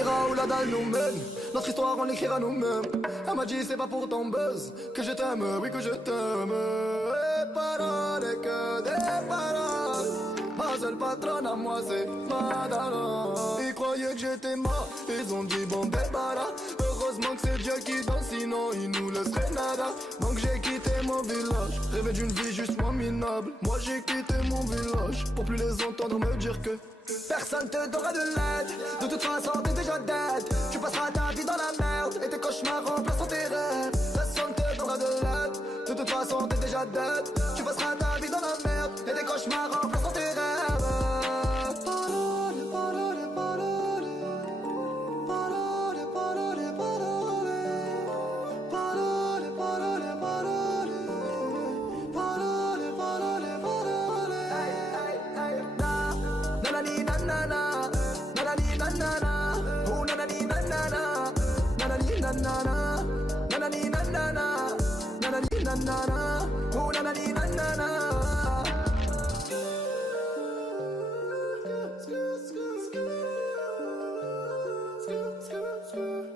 ira où la dalle nous mène. Notre histoire on l'écrira nous-mêmes. Elle m'a dit c'est pas pour ton buzz que je t'aime, oui que je t'aime. Et paroles et que des paroles. Ma seule patronne à moi c'est Madara. Ils croyaient que j'étais mort, ils ont dit bon débarras. Heureusement que c'est Dieu qui danse, sinon il nous laisserait nada. Donc j'ai quitté mon village, rêvé d'une vie juste moins minable. Moi j'ai quitté mon village, pour plus les entendre me dire que personne te donnera de l'aide. De toute façon t'es déjà dead. Tu passeras ta vie dans la merde et tes cauchemars remplaceront tes rêves. Personne te donnera de l'aide. De toute façon t'es déjà dead. Tu passeras ta vie dans la merde et tes cauchemars remplaceront tes rêves.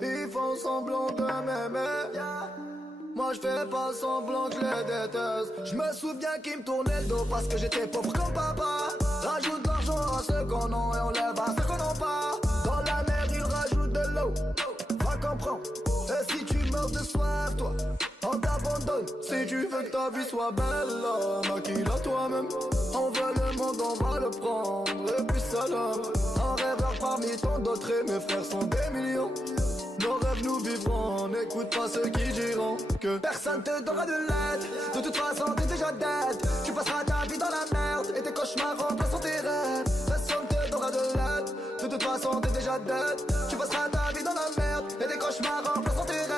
Ils font semblant de m'aimer. Moi je fais pas semblant que je les déteste. Je me souviens qu'ils me tournaient le dos parce que j'étais pauvre comme papa. Rajoute de l'argent à ceux qu'on a et on lève à ceux qu'on n'a pas. Dans la mer ils rajoutent de l'eau. Va comprendre. Et si tu meurs de soif toi, on t'abandonne. Si tu veux que ta vie soit belle, maquille-la toi-même. On veut le monde, on va le prendre. Et puis salam. Un rêveur parmi tant d'autres et mes frères sont des millions. Nos rêves nous vivrons, n'écoute pas ceux qui diront que personne te donnera de l'aide. De toute façon t'es déjà dead. Tu passeras ta vie dans la merde et tes cauchemars remplaceront tes rêves. Personne te donnera de l'aide. De toute façon t'es déjà dead. Tu passeras ta vie dans la merde et tes cauchemars remplaceront tes rêves.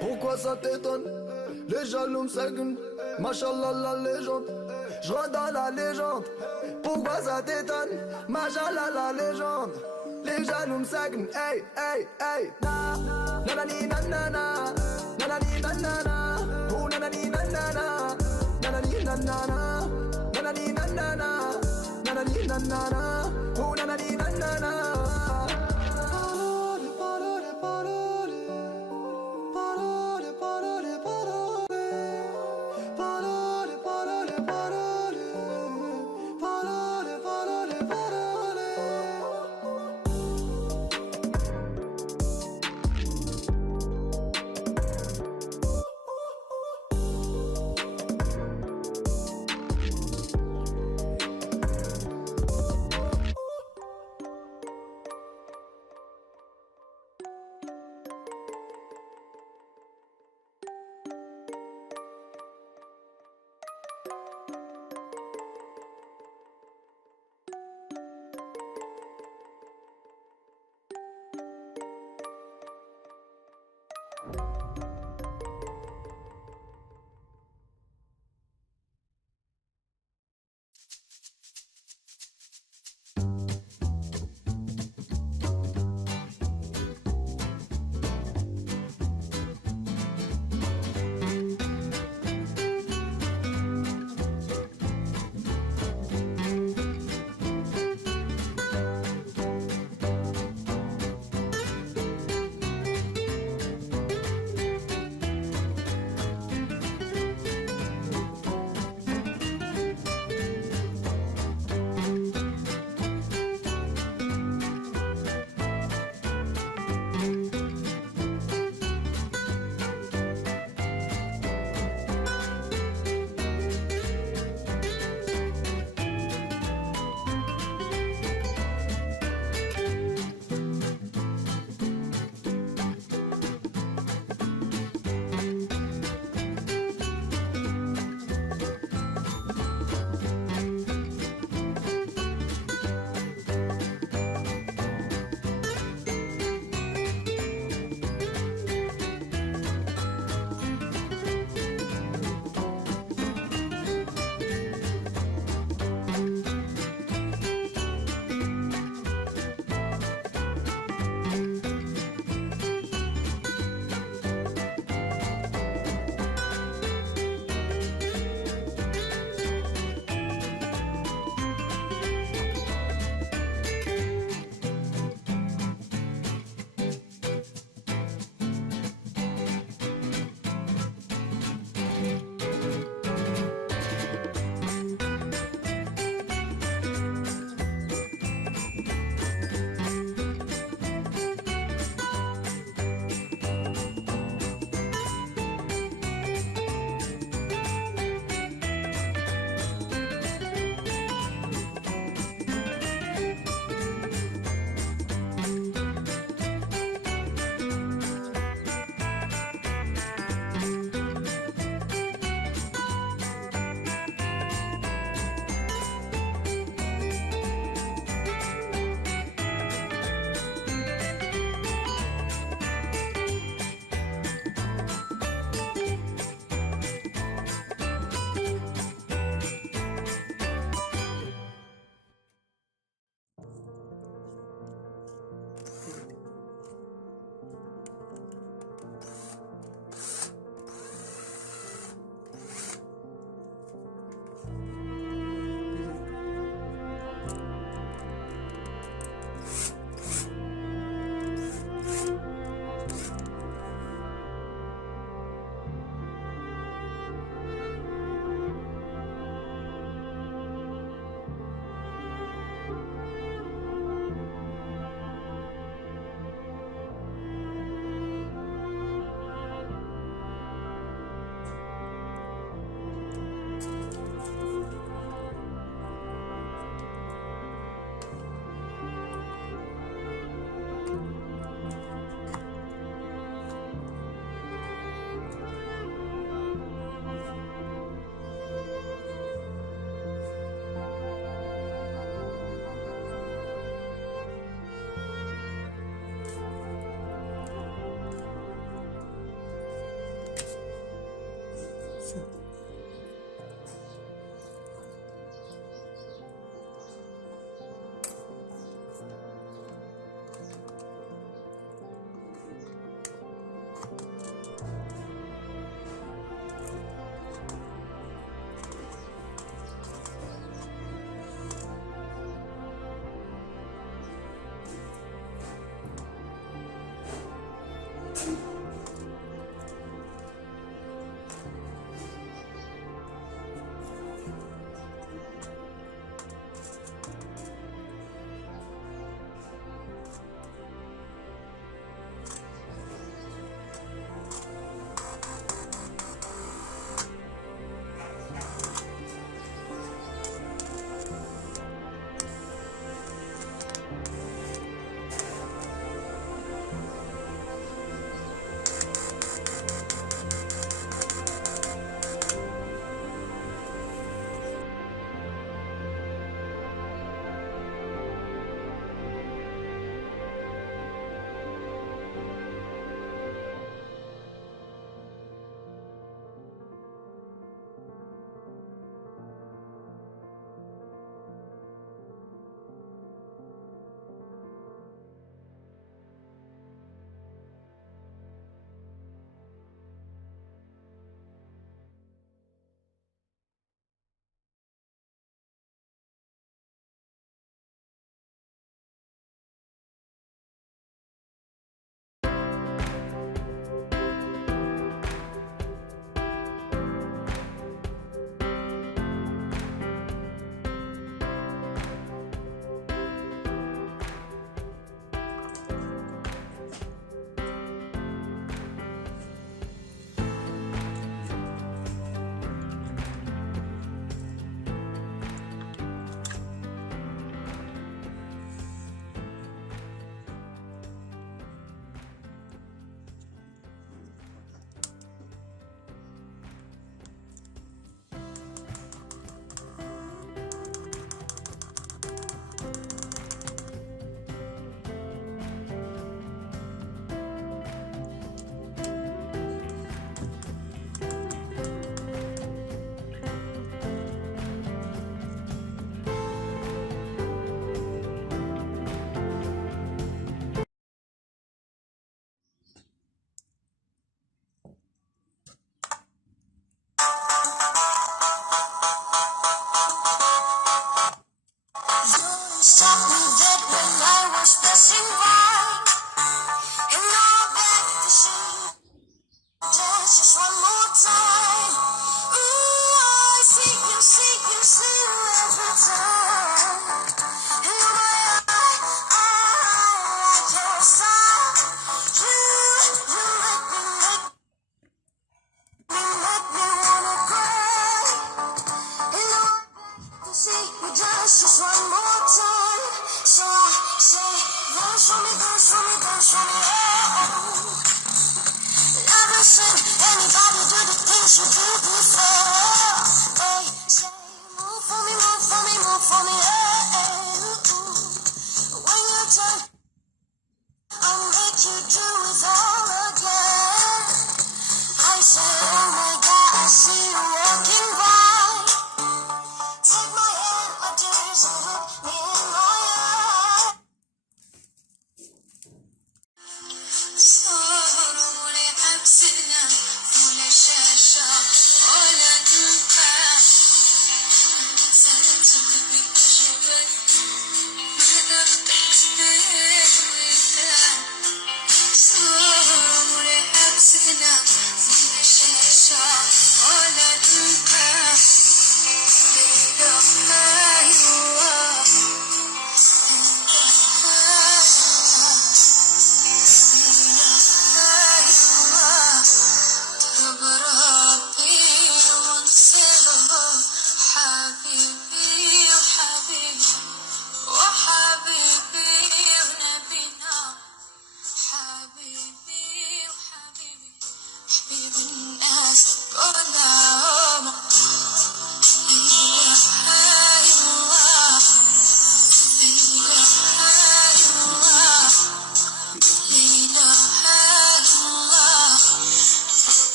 Pourquoi ça t'étonne? Les jaloux me seguent. Machallah la légende. Je rentre dans la légende. Pourquoi ça t'étonne? Machallah la légende. Les jaloux me seguent. Hey, hey, hey. Nanani nanana. Nanani nanana. Oh nanani nanana. Nanani nanana. Nanani nanana. Nanani nanana. Oh nanani nanana.